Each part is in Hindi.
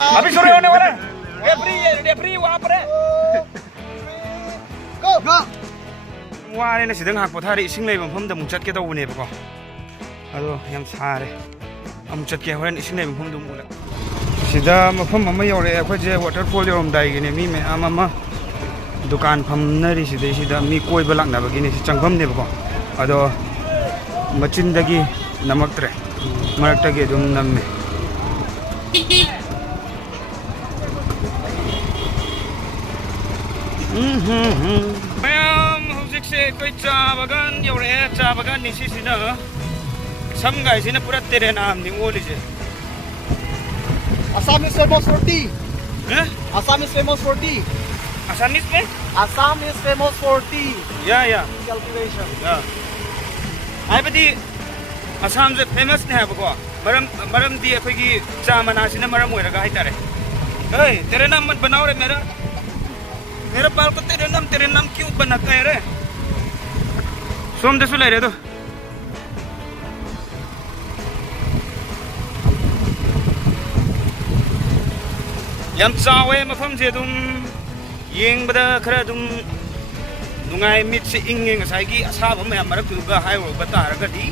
अभी शुरू होने वाला है। रेफरी वहाँ पर है। वाने सिदा ngak pothare ising lei mafam da mung chatke tawune ba ko ado yam sare am chatke horan ising lei mafam dum ula sida mafam ama yore akhoi je waterfall yorom dai gine mi me ama dukan pham na ri sida mi koi ba lakna ba gine si changpham ne ba ko ado machin dagi namak tre marak ta ge dum namme से कोई चा बगान योरे चा बगान निसी सिना सम गाय सिना पूरा तेरे नाम नि ओली जे Assam is famous for tea. हैं Assam is famous for tea. Assamese में Assam is famous for tea या cultivation. आई बदी असम से फेमस ने है बको मरम दी अखोई की चा मना सिना मरम होरगा हाय तारे ए तेरे नाम मत बनाओ रे मेरा बाल को तेरे नाम क्यों बनाता है रे सोम दसु ले रे तो यम चावे मफम जे दुम येंबदा खरा दुम नुंगाई मिट से इंगे ngасai gi asaba me marak tu ga hai ro bata ra ga di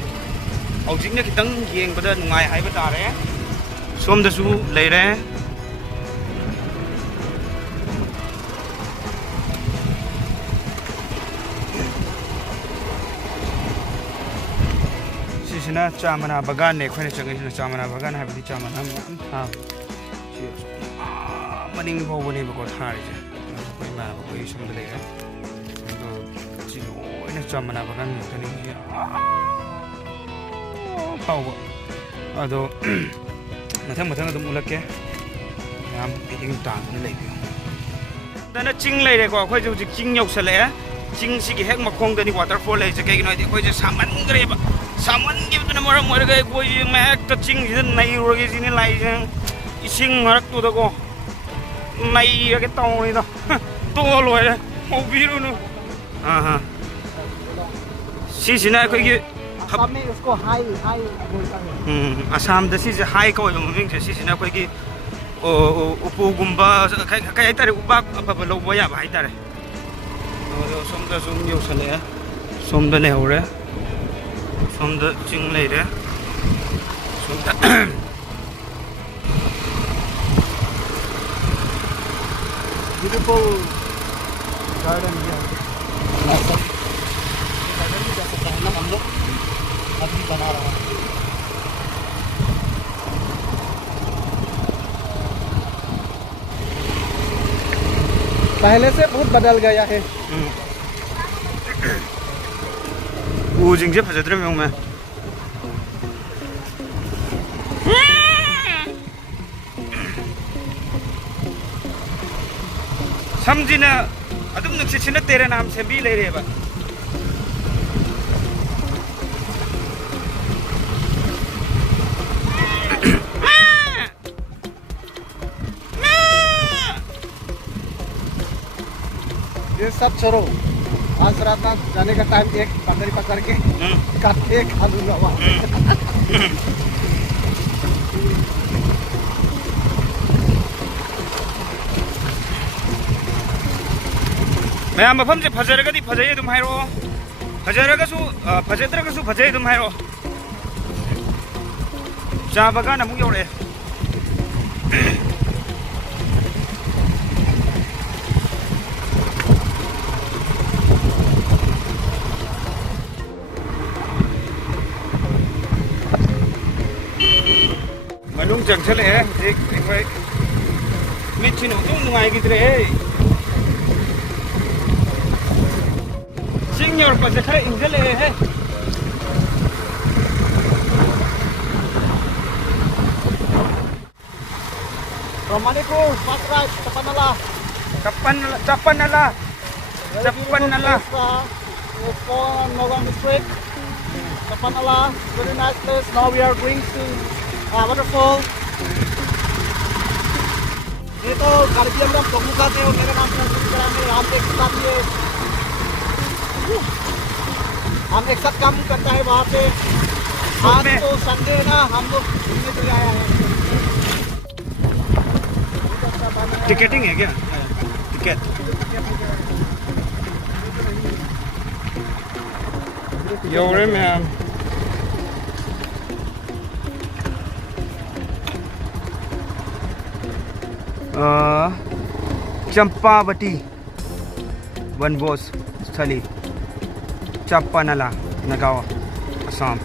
hojing ne kitang yengbada nungai hai ba tare som dasu lei re सिना चामना बगान ने खोने चंगे चामना बगान है बदी चामना था मनिंग भोबने बको थारे जे कोई मा कोई सम ले तो जिनो इन चामना बगान कनी जे पाव अदो मथंग दम उलके याम बिदिंग तान ने लेबियो दना चिंग ले रे को खोय जो चिंग योक्सले चिंग सिगी हेक मखोंग दनी वाटरफॉल ले जे के नो दे खोय जे सामान ग्रेबा सामान की तो नमर मर गए कोई मैं तो चिंग जिन नहीं रोगी जिन लाई जंग इसिंग मरक तो को नहीं के तो नहीं तो लोय रे ओ बिरु नु हां सिसिना कोई की Assam में उसको हाई बोलता है. असम द सिज हाई को ममिंग से सिसिना कोई की ओ उपु गुंबा काय तारे उबा अब लोबो या भाई तारे तो सोमदा सोम योसले सोमदा ने होरे from the ching later from the Beautiful garden here. Garden भी जा सकते हैं ना हम लोग अभी बना रहा है. पहले से बहुत बदल गया है. 우징제 파자들은 명매 삼지나 아둠 늑시 치나 때려 남 셈비 레레바 ये सब छोड़ो. आज रात ना जाने का टाइम एक बंदरी पकड़ के काट के खा लूंगा वहाँ. मैं मफम से फजरगदी फजय तुम हायरो फजरगसु फजद्रगसु फजय तुम हायरो चा बगान अमुक योरे Manung chẳng sẽ lẽ thì phải mít chỉ nấu chung ngoài cái đấy sinh nhật phải sẽ khai in sẽ lẽ hết From Manipur, fast ride, Chapanala. Chapanala It's for Nogam district. Chapanala, very nice place. Now we are going to waterfall. ये तो कार्बी अंगम प्रमुखा थे और मेरे नाम से इंस्टाग्राम में हम एक साथ ये हम एक साथ काम करता है वहाँ पे. आज तो संडे ना हम लोग घूमने के लिए आया है. टिकटिंग है क्या? टिकट यौरे मैम चंपावती वनभोज स्थली चाप्पानाला नगाव असम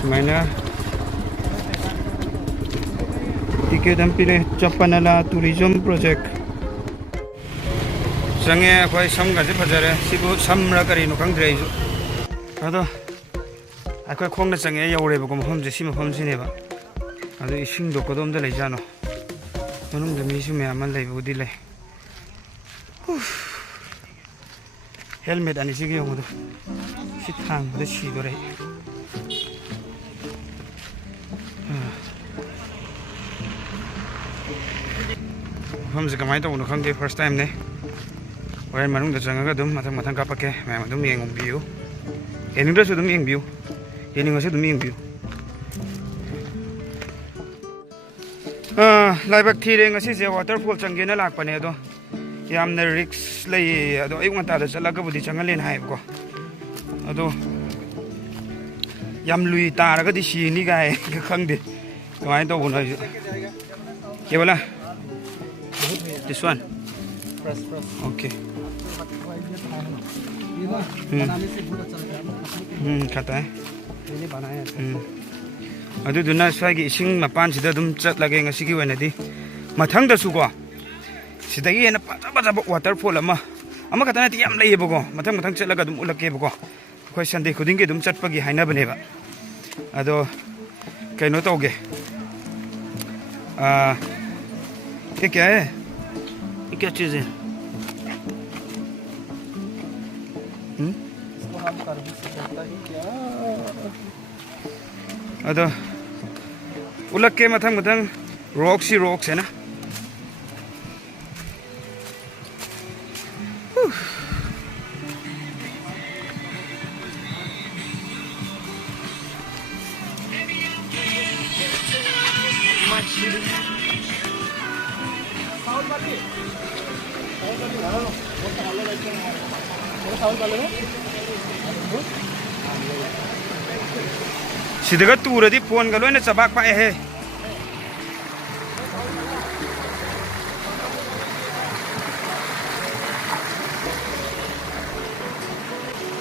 सुमाइना टिकेट हम पिरे चाप्पानाला टूरिज्म प्रोजेक्ट चंगे अखोई सम गाजे फजरे सिबु समरा करिनो खंगद्रे इजु अदो अखोई खोंगना चंगे यौरेबो को मफम जे सि मफम सिनेबा अदो इसिंग दो कोदोम दे लेजानो मनुंग दे मिसु मयाम लेबुदि ले हेलमेट अनि सिगे यंगदो सि थांग दे सि दोरे हम से कमाई तौनो खंगे फर्स्ट टाइम ने और मनुंग चंगा दुम मथंग मथंग कापके मैं दुम येंगबियु येनिंगदसु दुम येंगबियु येनिंगसु दुम येंगबियु लाइबक थीरे ngasi je waterfall changena lakpane ado yamna risk lei ado ayung ta da chalaga budi changalen hai ko ado yam lui ta ra ga di si ni gai ka khangde kamai to bon hai ke bola this one press okay ये ना बनाने से बहुत अच्छा लगता है खाता है मैंने बनाया है अदुदुना स्वाइगी इसिंग मपान सिदा दुम चटलागे ngasi वनदी मथंग दसु को सिदगी हेना पाजा पाजा वाटरफॉल अमा खतना ति याम लेबको मथंग मथंग चटलागा दुम उलकेबको खोय संडे खुदिंग के दुम चटपगी हाइना बनेबा अदो कइनो तोगे ये क्या है ये क्या चीज है इसको हम सर्विस करता है क्या अदो उलक के मथंग मथंग रॉक्स है ना सिदगा तुरदी फोन का लोइना चबाक पाए है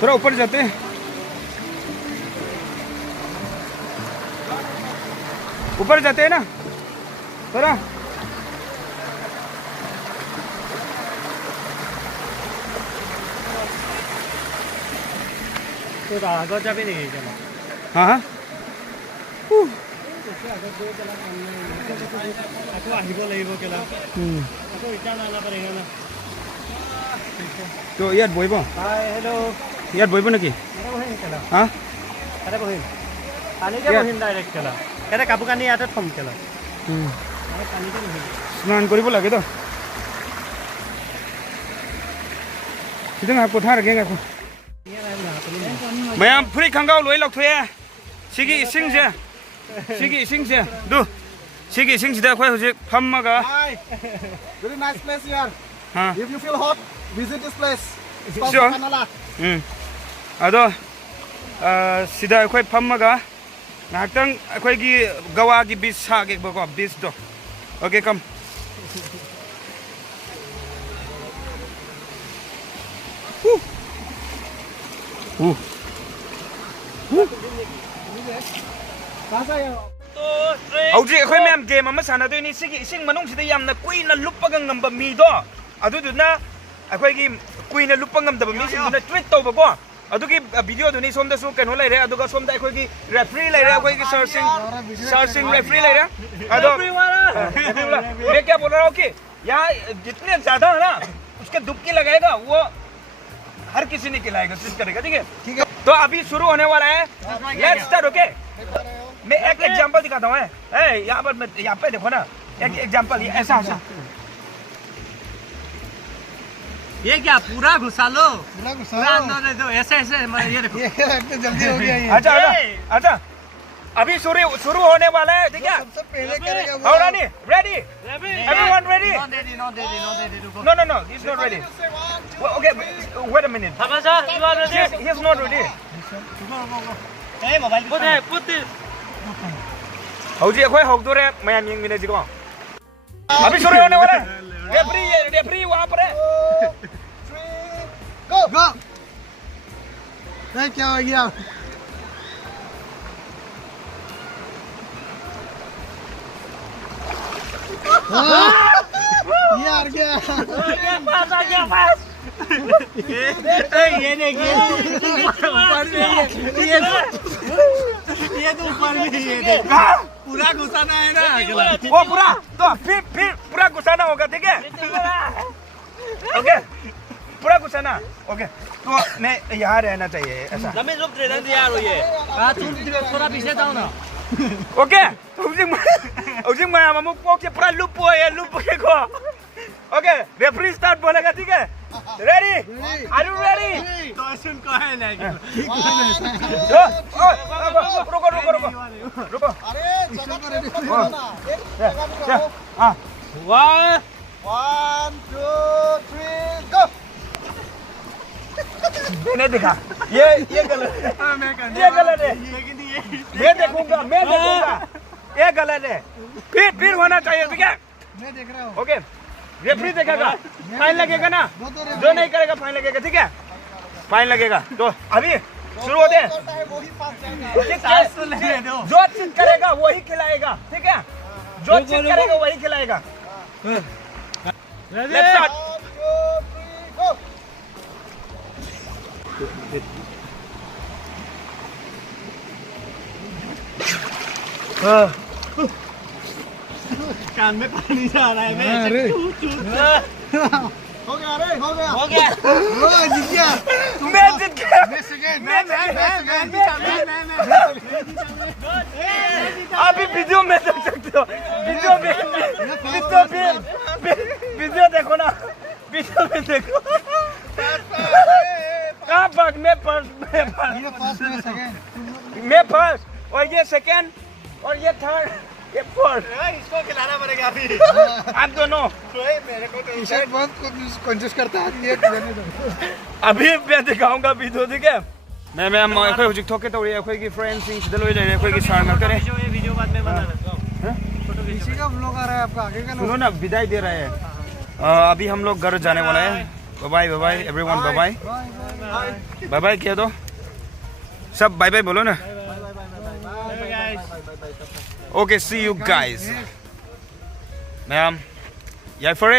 थोड़ा ऊपर जाते हैं ना थोड़ा तो आगे जाबे नहीं चला हाँ हाँ आपको आहिबो লাগিব केला आपको रिटर्न आना पड़ेगा ना तो यार बोइबो हाय हेलो यार बोइबो नकी अरे बहिन केला हाँ अरे बहिन पानी के बहिन डायरेक्ट केला केला कापू कानी याते थम केला अरे पानी के बहिन स्नान करिबो लागे तो सिदंग हाको थार गेंगा को मैम फ्री खंगाव लोइ लौथोए सिगी इसिंग से दु सिगी इसिंग सिदा खोय हुजे फम्मगा Hi very nice place here हाँ if you feel hot visit this place it's called Sure. Kanala अदो सिदा खोय फम्मगा नाटंग खोय गी गवा गी बीच सागे बको बीच दो ओके कम कहां से आए हो औजी अखोय मैम गेम अमा साना दोनी सिगी इसिंग मनों सिदा यामना कुइना लुप्पगा ngamba mi do aduduna अखोय गी कुइना लुप्पा ngam दब मी सिंगना ट्वीट तौबको अदुगी वीडियो दुनी सोमदा सु कनो लेरे अदुगा सोमदा अखोय गी रेफरी लेरे अखोय गी सर्चिंग रेफरी लेरे अदो मैं क्या बोल रहा हूं कि यहाँ जितने ज्यादा है ना उसके डुबकी लगाएगा वो हर किसी ने खिलाएगा सिर्फ करेगा ठीक है तो अभी शुरू होने वाला है लेट्स स्टार्ट ओके मैं एक एग्जांपल दिखाता हूँ यहाँ पर यहाँ पे देखो ना एक एग्जांपल ऐसा ऐसा ये क्या पूरा घुसा लो पूरा अंदर दे दो ऐसे ऐसे ये देखो ये जल्दी हो गया ये अच्छा अभी शुरू होने वाला है ठीक है सबसे पहले करेगा वो How ready? Ready? Everyone ready? रुको No, he's not ready. Well, okay, wait a minute. He's not ready. हौजी अखोई हौदोरे मयाम यंगमिने जिको अभी शुरू होने वाला है रेफरी वहां पर है गो नहीं क्या हो गया ये हार गया ये देखिए ये तो ऊपर में ये देखो पूरा घुसाना है ना अगला वो पूरा तो फिर पूरा घुसाना होगा ठीक है ओके पूरा घुसाना ओके तो मैं यहाँ रहना चाहिए ऐसा थोड़ा पीछे जाओ ना ओके हौजिक मैं अमुक पोक के पूरा लुप को ओके रेफरी स्टार्ट बोलेगा ठीक है रेडी आर यू रेडी तो सुन को है ना रुको अरे जगह रेडी हाँ 1 2 3 गो मैंने देखा ये गलत है ये गलत है मैं देखूंगा ये गलत है फिर होना चाहिए ठीक है मैं देख रहा हूँ ओके रेफरी देखेगा फाइन लगेगा ना जो नहीं करेगा फाइन लगेगा ठीक है फाइन लगेगा तो अभी शुरू होते हैं जो चीज करेगा वही खिलाएगा ठीक है जो चीज करेगा वही खिलाएगा Let's start. कान में पानी जा रहा है मैं हो गया रे हो गया जीत गया मैं जीत गया मैं सेकंड अभी वीडियो में देख सकते हो वीडियो देखो ना वीडियो में देखो कहाँ फर्स्ट मैं फर्स्ट ये फर्स्ट में सेकंड मैं फर्स्ट और ये सेकंड और ये थर्ड ये फोर्थ इसको खिलाना पड़ेगा अभी आप दोनों मेरे को टी शर्ट बहुत कंजूस करता है ये अभी मैं दिखाऊंगा वीडियो ठीक है मैं अखोई हुजिक थोके तौरी अखोई की फ्रेंड्स सिंह सिदल होई जाने अखोई की सार में करे वीडियो बाद में बनाना इसी का व्लॉग आ रहा है आपका आगे का सुनो ना विदाई दे रहे हैं अभी हम लोग घर जाने वाला है bye bye everyone bye bye किया दो सब बाय बाय बोलो ना Okay, see you guys. Ma'am, yeah, for